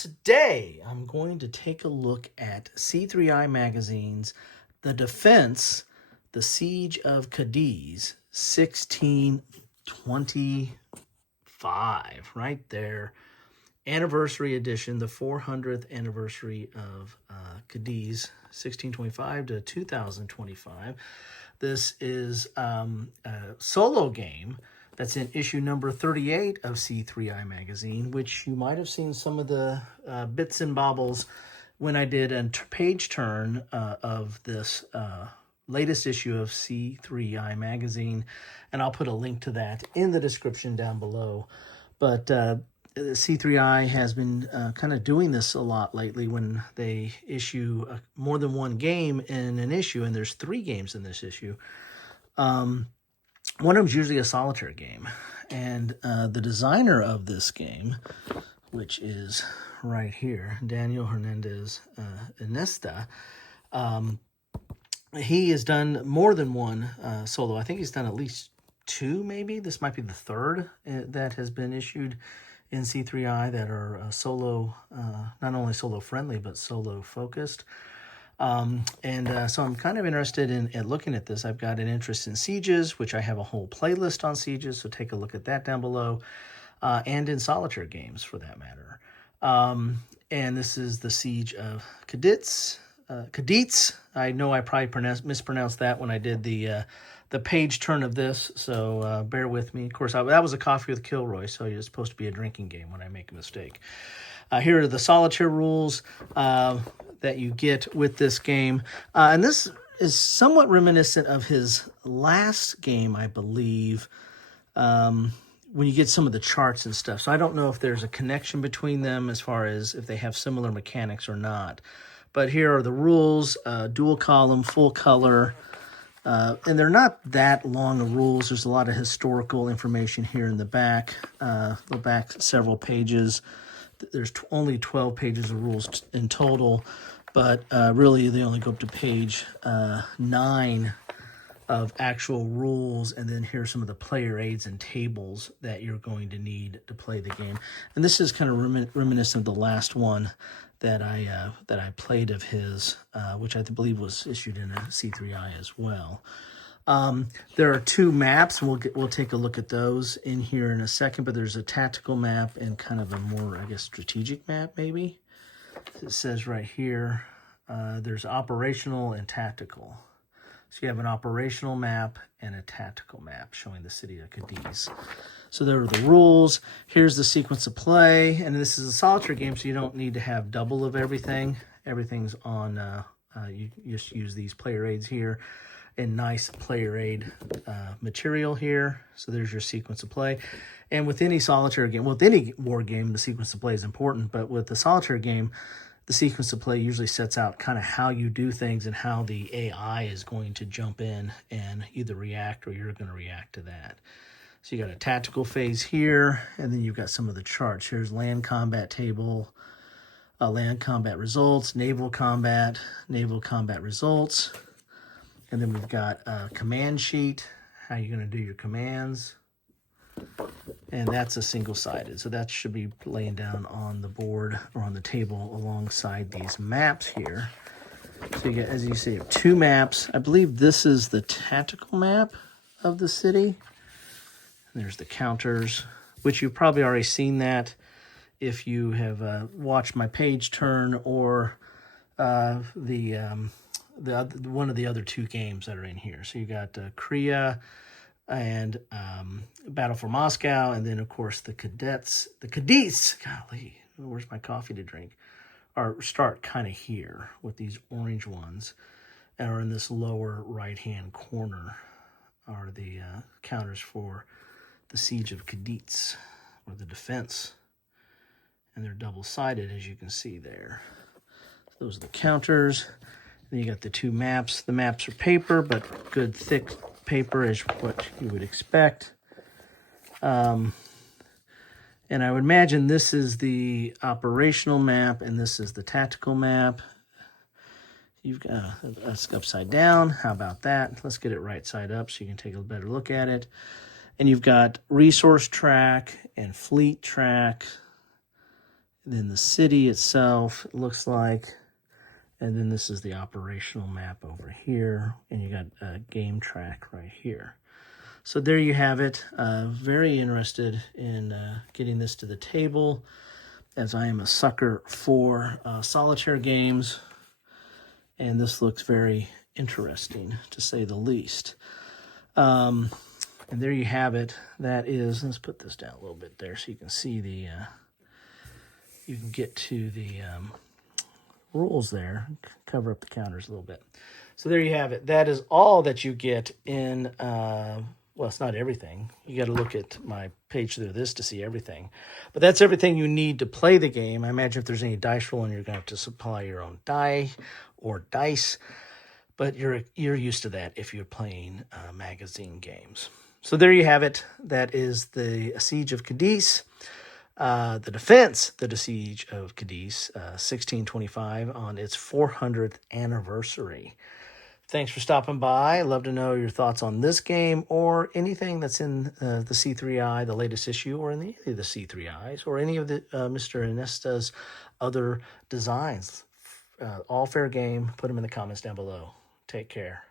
Today, I'm going to take a look at C3I Magazine's The Defense, The Siege of Cadiz, 1625, right there. Anniversary edition, the 400th anniversary of Cadiz, 1625 to 2025. This is a solo game that's in issue number 38 of C3I Magazine, which you might have seen some of the bits and bobbles when I did a page turn of this latest issue of C3I Magazine, and I'll put a link to that in the description down below. But C3I has been kind of doing this a lot lately when they issue more than one game in an issue, and there's 3 games in this issue. One of them is usually a solitaire game, and the designer of this game, which is right here, Daniel Hernandez Inesta, he has done more than one solo. I think he's done at least 2, maybe. This might be the 3rd that has been issued in C3I that are solo, not only solo friendly, but solo focused. So I'm kind of interested in looking at this. I've got an interest in sieges, which I have a whole playlist on sieges, so take a look at that down below, and in solitaire games for that matter. And this is the Siege of Cadiz. Cadiz. I know I probably mispronounced that when I did the page turn of this, so bear with me. Of course, that was a Coffee with Kilroy, so it's supposed to be a drinking game when I make a mistake. Here are the solitaire rules that you get with this game. And this is somewhat reminiscent of his last game, I believe, when you get some of the charts and stuff. So I don't know if there's a connection between them as far as if they have similar mechanics or not. But here are the rules, dual column, full color. And they're not that long of rules. There's a lot of historical information here in the back. The back several pages. There's only 12 pages of rules in total, but really they only go up to page 9 of actual rules, and then here's some of the player aids and tables that you're going to need to play the game. And this is kind of reminiscent of the last one that I played of his, which I believe was issued in a C3I as well. There are 2 maps, and we'll take a look at those in here in a second, but there's a tactical map and kind of a more, I guess, strategic map, maybe. It says right here, there's operational and tactical. So you have an operational map and a tactical map showing the city of Cadiz. So there are the rules. Here's the sequence of play, and this is a solitaire game, so you don't need to have double of everything. Everything's on, you just use these player aids here. And nice player aid material here. So there's your sequence of play. And with any solitaire game, well, with any war game, the sequence of play is important. But with the solitaire game, the sequence of play usually sets out kind of how you do things and how the AI is going to jump in and either react or you're going to react to that. So you got a tactical phase here, and then you've got some of the charts. Here's land combat table, land combat results, naval combat results. And then we've got a command sheet, how you're going to do your commands. And that's a single-sided. So that should be laying down on the board or on the table alongside these maps here. So you get, as you see, 2 maps. I believe this is the tactical map of the city. And there's the counters, which you've probably already seen that if you have watched my page turn or one of the other 2 games that are in here. So you got Korea and Battle for Moscow, and then of course the Cadiz, golly, where's my coffee to drink, start kind of here with these orange ones, and are in this lower right hand corner are the counters for the Siege of Cadiz, or the defense, and they're double-sided as you can see there. So those are the counters. Then you got the 2 maps. The maps are paper, but good thick paper is what you would expect. And I would imagine this is the operational map, and this is the tactical map. You've got that's upside down. How about that? Let's get it right side up so you can take a better look at it. And you've got resource track and fleet track. then the city itself, it looks like. And then this is the operational map over here. And you got a game track right here. So there you have it. Very interested in getting this to the table, as I am a sucker for solitaire games. And this looks very interesting, to say the least. And there you have it. That is, let's put this down a little bit there so you can see the, you can get to the rules there, cover up the counters a little bit. So there you have it. That is all that you get in, well, it's not everything. You got to look at my page through this to see everything. But that's everything you need to play the game. I imagine if there's any dice rolling, you're going to have to supply your own die or dice. But you're used to that if you're playing magazine games. So there you have it. That is the Siege of Cadiz. The defense, the Siege of Cadiz, 1625, on its 400th anniversary. Thanks for stopping by. I'd love to know your thoughts on this game or anything that's in the C3I, the latest issue, or in any of the C3Is, or any of the Mr. Inesta's other designs. All fair game. Put them in the comments down below. Take care.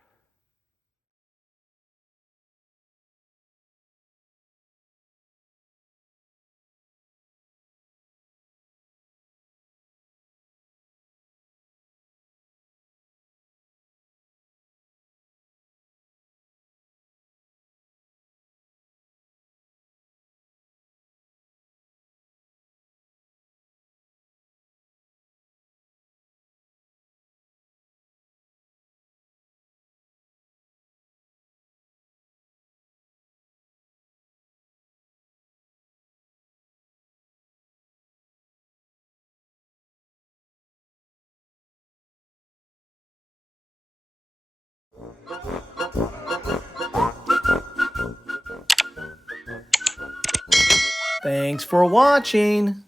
Thanks for watching.